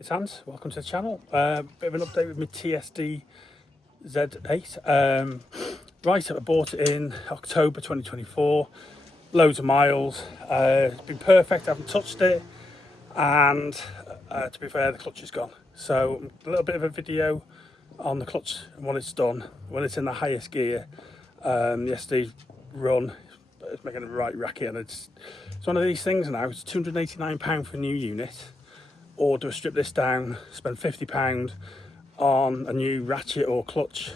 It's Hans, welcome to the channel. Bit of an update with my TSDZ8. Right, I bought it in October 2024, loads of miles. It's been perfect, I haven't touched it, and to be fair, the clutch is gone. So a little bit of a video on the clutch and what it's done when it's in the highest gear. Yesterday's run, it's making a right racket, and it's one of these things now. It's £289 for a new unit. Or do I strip this down, spend £50 on a new ratchet or clutch?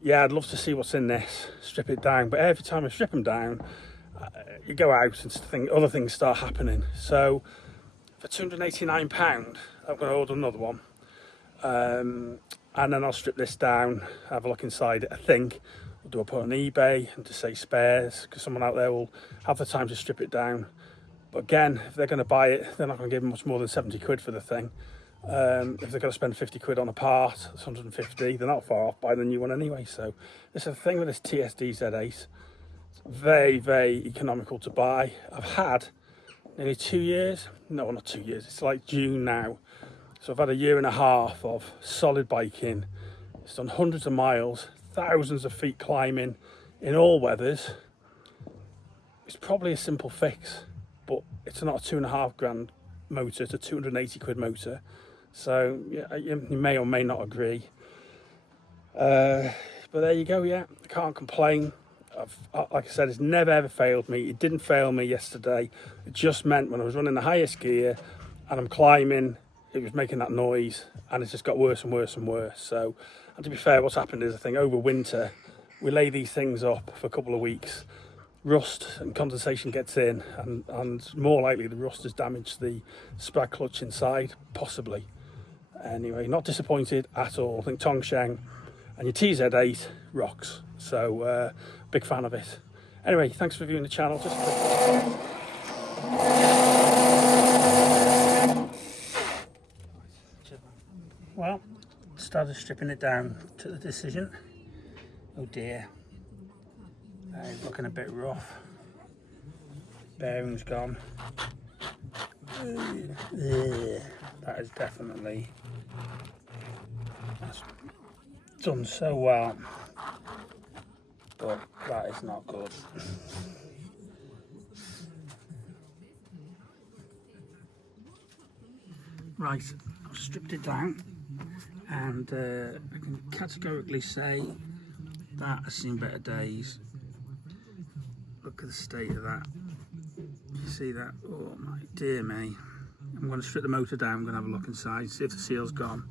Yeah, I'd love to see what's in this, strip it down. But every time I strip them down, you go out and other things start happening. So for £289, I'm going to order another one. And then I'll strip this down, have a look inside it. I think, or do I put it on eBay and just say spares? Because someone out there will have the time to strip it down. But again, if they're going to buy it, they're not going to give them much more than 70 quid for the thing. If they're going to spend 50 quid on a part, it's 150, they're not far off buying the new one anyway. So this is the thing with this TSDZ8. It's very, very economical to buy. I've had nearly 2 years. No, not 2 years. It's like June now. So I've had a year and a half of solid biking. It's done hundreds of miles, thousands of feet climbing in all weathers. It's probably a simple fix. But it's not a £2.5 grand motor, it's a 280 quid motor. So yeah, you may or may not agree. But there you go, yeah, I can't complain. Like I said, it's never ever failed me. It didn't fail me yesterday. It just meant when I was running the highest gear and I'm climbing, it was making that noise, and it's just got worse and worse and worse. So, and to be fair, what's happened is, I think over winter, we lay these things up for a couple of weeks. Rust and condensation gets in, and more likely the rust has damaged the sprag clutch inside, possibly. Anyway, not disappointed at all. I think Tongsheng and your TZ8 rocks, so big fan of it. Anyway, thanks for viewing the channel. Just well, started stripping it down to the decision. Oh dear. Looking a bit rough. Bearing's gone. That is definitely, that's done so well, but that is not good. Right, I've stripped it down, and I can categorically say that I've seen better days. Look at the state of that. You see that? Oh my dear me. I'm going to strip the motor down, I'm going to have a look inside, see if the seal's gone.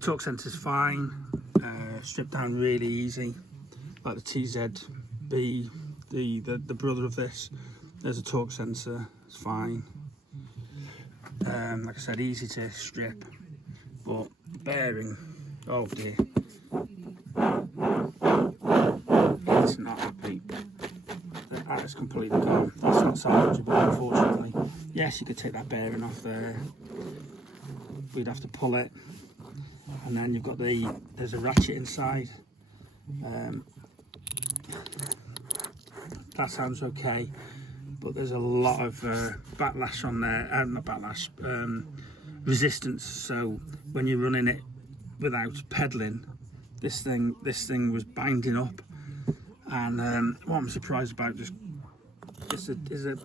Torque sensor's fine, stripped down really easy, like the TZB, the brother of this. There's a torque sensor, it's fine. Like I said, easy to strip, but the bearing, oh dear. It's not happy. That is completely gone. That's not salvageable, unfortunately. Yes, you could take that bearing off there. We'd have to pull it, and then you've got there's a ratchet inside. That sounds okay, but there's a lot of backlash on there. Not backlash, resistance. So when you're running it without pedalling, this thing was binding up. And what I'm surprised about is a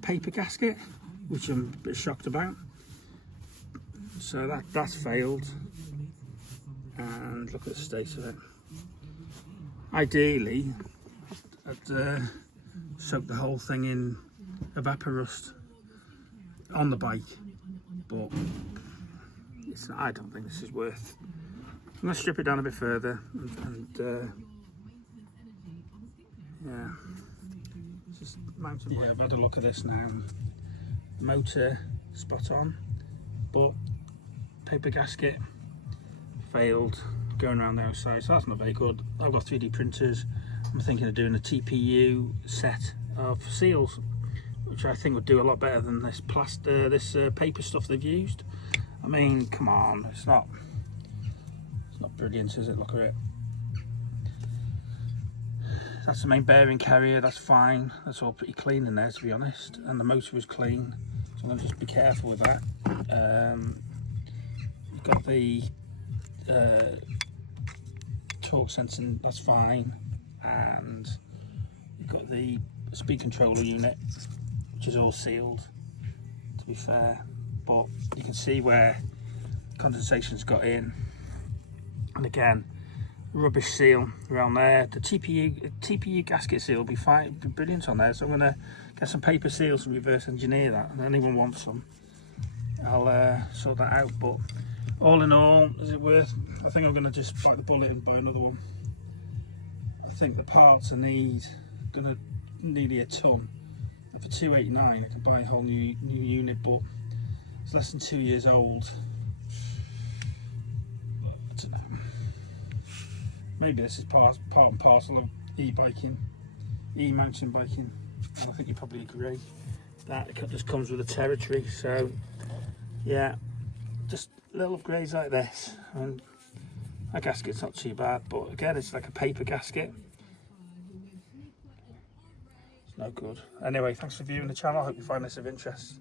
paper gasket, which I'm a bit shocked about. So that's failed. And look at the state of it. Ideally, I'd soak the whole thing in evaporust on the bike, but it's not, I don't think this is worth. I'm going to strip it down a bit further and yeah, just mountain bike. Yeah, I've had a look at this now. Motor spot on, but paper gasket failed going around the outside, so that's not very good. I've got 3D printers. I'm thinking of doing a TPU set of seals, which I think would do a lot better than this paper stuff they've used. I mean, come on, it's not brilliant, is it? Look at it. That's the main bearing carrier, that's fine. That's all pretty clean in there, to be honest. And the motor was clean. It's I'm going to just be careful with that. You've got the torque sensing, that's fine, and you've got the speed controller unit, which is all sealed, to be fair, but you can see where condensation's got in, and again, rubbish seal around there. The TPU gasket seal will be fine, be brilliant on there, so I'm going to get some paper seals and reverse engineer that, and anyone wants some, I'll sort that out. But all in all, is it worth? I think I'm going to just bite the bullet and buy another one. I think the parts I need, nearly a ton, and for £289 I can buy a whole new unit, but it's less than 2 years old. I don't know. Maybe this is part and parcel of e-biking, e-mountain biking, and I think you probably agree that it just comes with the territory. So yeah, just little upgrades like this, and that gasket's not too bad, but again, it's like a paper gasket. It's no good. Anyway, thanks for viewing the channel. I hope you find this of interest.